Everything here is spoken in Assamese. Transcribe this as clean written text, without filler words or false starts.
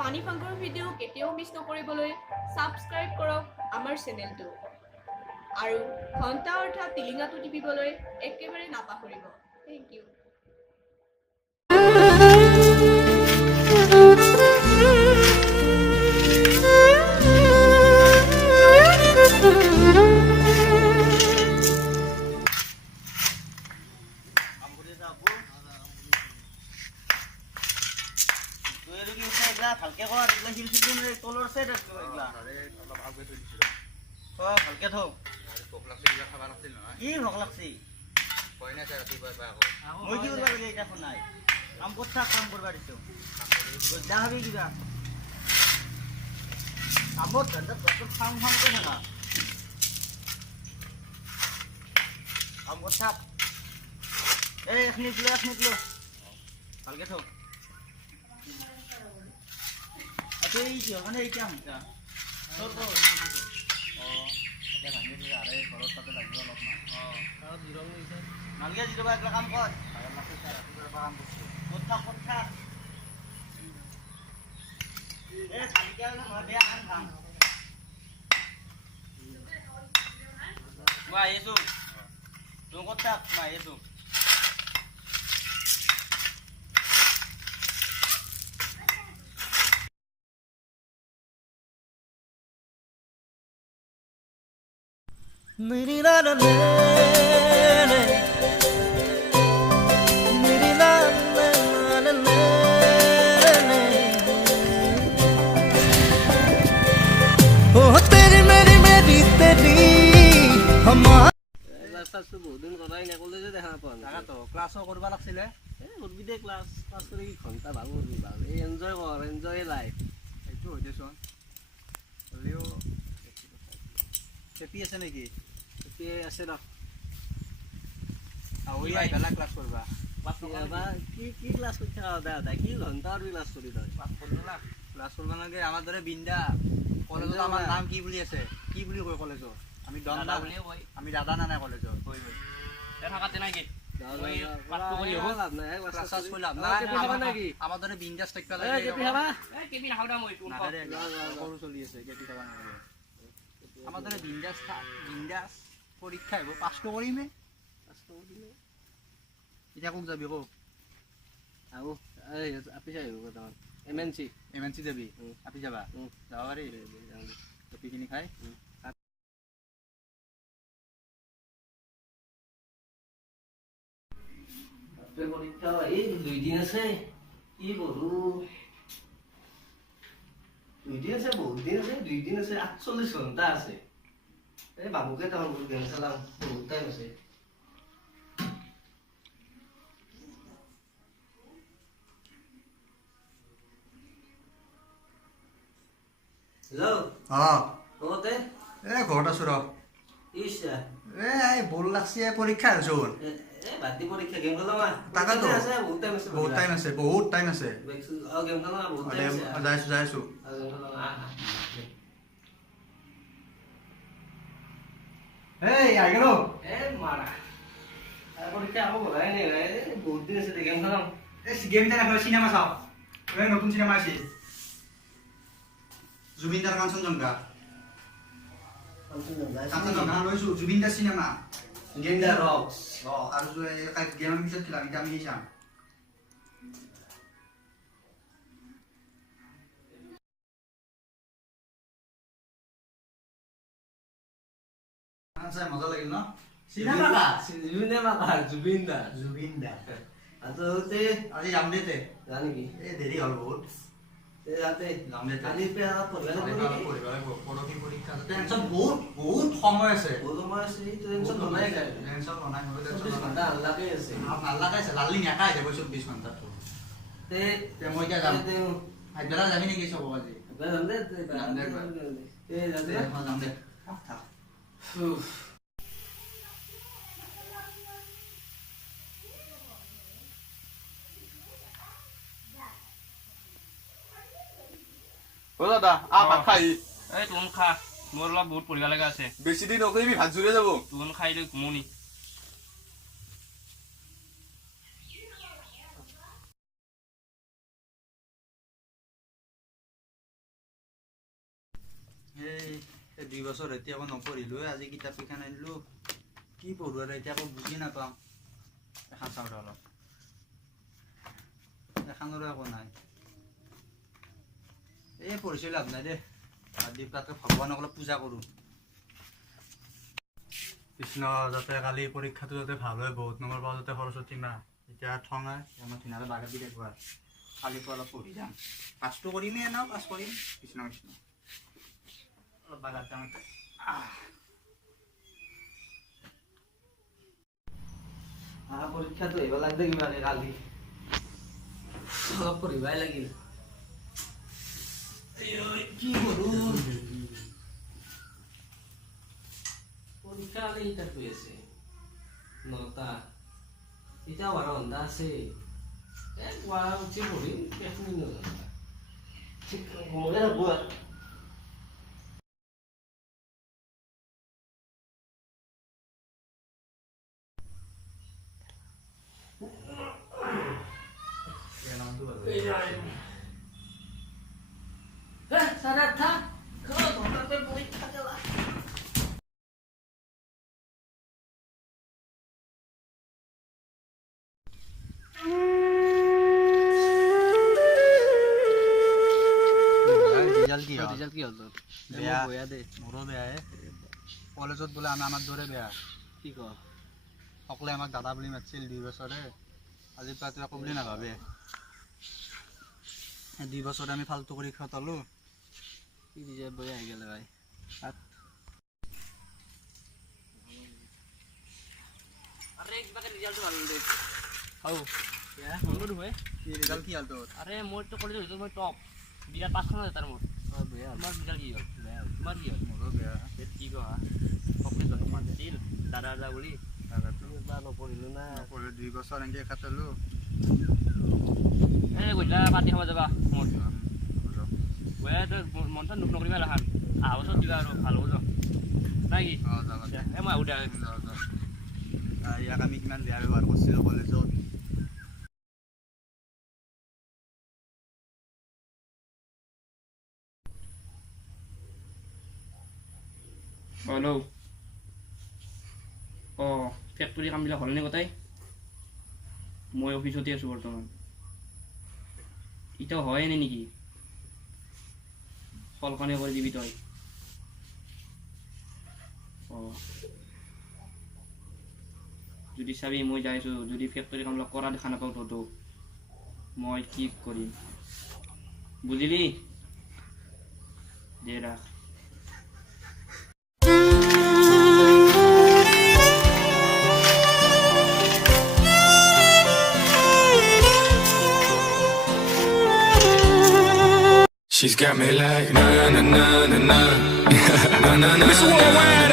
ফানি ফাংকৰ ভিডিঅ' কেতিয়াও মিছ নকৰিবলৈ ছাবস্ক্ৰাইব কৰক আমাৰ চেনেলটো আৰু ঘণ্টা অৰ্থাৎ টিলিঙাটো টিপিবলৈ একেবাৰে নাপাহৰিব। Thank you. ভালকে কৰ এইগিলা শিল চিল তলৰ চাইড অলপ আগে থৈ দিছিলো ভালকে থ ভোক লাগছে কিবা খাব লাগছিল নহয় কি ভোক লাগছি কই না ৰাতিপুৱা আকৌ মই কি কৰিব লাগে এটা শুনাই কাম কৰছা কাম কৰবা দিছো গজা খাবি কিবা কামত ধন্দা ফাং ফাংকে থাকা কাম কৰছা এখনি ভালকে থ এই কি মানে এই কাম এটা সব এটা ভাঙি দিলে আরে ঘৰত তাতে লাগিব অলপ মান আৰু জিৰং হৈছে মালকে জিৰবা একলা কাম কৰ আৰু মাছে ৰাতিপুৱাৰ পৰা কাম কৰিছো কথা এ খালিকা নহয় বেয়া কাম কাম মই আহিছো তুমি কথা মই আহিছো मेरी लाला ले मेरी लाला ले ओ तेरी मेरी मेरी तेरी हमार ক্লাছ বহুত দিন কৰাই নাই কলেজে দেখা নাপাওঁ তাকেতো ক্লাছো কৰিব লাগছিলে কৰবি দে ক্লাছ কৰি কি ঘণ্টা ভাল কৰবি ভাল এই এনজয় কৰ এনজয় লাইফ সেইটো হৈ দেচোন হ'লেও চেপি আছে নেকি এতিয়া আছে ৰ বেলেগ ক্লাছ কৰবা কি ক্লাছ কৰি থকা দাদা কি ঘণ্টা ক্লাছ কৰি তই ক্লাছ কৰিব নালাগে আমাৰ দৰে বিন্দা কলেজত আমাৰ নাম কি বুলি আছে কি বুলি কয় কলেজত আমি দাদা বুলিয়ে কয় আমি দাদা না নাই কলেজত থাকাতে নাই কি আমাৰ দৰে বিন্দাছ থাকিব লাগে চলি আছে আমাৰ দৰে বিন্দাছ পৰীক্ষা আহিব পাছটো কৰিমে এতিয়া কোক যাবি কওক আহো আপি আহিব বৰ্তমান এম এন চি যাবি আপি যাবা যাব পাৰি টপিখিনি খাই পৰীক্ষা এই 2 দিন আছে কি কৰো 2 দিন আছে বহুত দিন আছে 2 দিন আছে 48 ঘণ্টা আছে এই বাবুকে তখন গেম খেলাম বহুত টাইম আছে হেল্ল' কতে ঘৰত আছো ৰ ইচ্ছা বল লাগছি পৰীক্ষা আছো বাতি পৰীক্ষা গেম খেলাম তাকাতো আছে বহুত টাইম আছে বহুত টাইম আছে গেম খেলাম বহুত টাইম আছে যাইছো এই আই গেল মাৰা পৰীক্ষা আকৌ বলাই নাই বহুত দিন আছে গেম খেলাম গেম চিনেমা চাও নতুন চিনেমা আছে জুবিনদাৰ কাঞ্চনজংঘা লৈছো জুবিনদাৰ চিনেমা গেমদাৰ ৰক্স আৰু গেমৰ পিছত খেলাম এতিয়া আমি চাম মজা লাগিল ন জুবিনদাৰ আজি যাম দে জানিবি এই দেৰি হ'ল বহুত বহুত সময় আছে লালি নেকাই যাব 24 ঘণ্টাটো মই এতিয়া যাম হাইদৰা যাবি নেকি চব আজি যাম দে দাদা ভাত খাই এই তোন খা মোৰ অলপ বহুত পঢ়িব লগা আছে বেছি দিন নকৰিবি ভাত জুৰে যাব তোন খাই লৈ ঘুমনি এই 2 বছৰ এতিয়া আকৌ নপঢ়িলোঁ আজি কিতাপ কেইখন আনিলোঁ কি পঢ়োঁ আৰু এতিয়া আকৌ বুজি নাপাওঁ এখন চাওঁ অলপ এখনৰো একো নাই এই পঢ়িছোঁ লাভ নাই দে আজি তাতে ভগৱানক অলপ পূজা কৰোঁ কৃষ্ণ যাতে কালি পৰীক্ষাটো যাতে ভাল হয় বহুত নম্বৰ পাওঁ যাতে সৰস্বতী মা এতিয়া ঠঙা আমাৰ ধুনীয়াকৈ বাগাত দি দেখুৱা কালিতো অলপ পঢ়ি যাম পাছটো কৰিমেই এনেও পাছ কৰিম কৃষ্ণ কৃষ্ণ অলপ বাগাত যাম পৰীক্ষাটো আহিব লাগবে কিমানে কালি অলপ পঢ়িবই লাগিল কি কৰোঁ পৰীক্ষা কালি ইটাত হৈ আছে 9টা এতিয়া 12 ঘণ্টা আছে পুৱা উঠি পঢ়িম পেটনি নজনা ঠিক সময়ে নাপাব আৰু ৰিজাল্ট কি হ'ল তোৰ বেয়া দে মোৰো বেয়া কলেজত বোলে আমাৰ দৰে বেয়া কি ক সকলোৱে আমাক দাদা বুলি মাতিছিল 2 বছৰে আজি তই একো বুলি নাভাবে 2 বছৰে আমি ফাল্টু কৰি খটালোঁ কি ৰিজাল্ট বেয়া আহি গ'লে ভাই আৰে কিবাকে ৰিজাল্টটো ভাল দে হাও মনটো হয় কি ৰিজাল্ট কি হ'ল তোৰ আৰে মোৰটো কলেজৰ ভিতৰত মই টপ বিৰাট 5খন আছে তাৰ মোৰ বেয়া তোমাৰ ৰিজাল্ট কি হ'ল তোমাৰ কি হ'ল মোৰো বেয়া কি কোৱা সকলোৱে জন্ম মাতিছিল দাদা বুলি নপঢ়িলোঁ না 2 বছৰ এনেকৈ খাটালোঁ এই গধূলা পাতি খাব যাবা মোৰ তই মনটো দুখ নকৰিবা লাখান আহা বছৰ দিবা আৰু ভাল হ'ব যাওঁ নাই কি অঁ যাবা এই মই আহোঁ দে ইয়াক আমি কিমান বেয়া ব্যৱহাৰ কৰিছিলোঁ কলেজত হেল্ল' অঁ ফেক্টৰী কামবিলাক হ'লনে গোটাই মই অফিচতে আছোঁ বৰ্তমান এতিয়াও হয়ে নেকি সলকানে কৰি দিবি তই অঁ যদি চাবি মই যাই আছোঁ যদি ফেক্টৰী কামবিলাক কৰা দেখা নাপাওঁ তহঁতক মই কি কৰিম বুজিলি দে ৰাখ She's got me like na na na na na na na na na.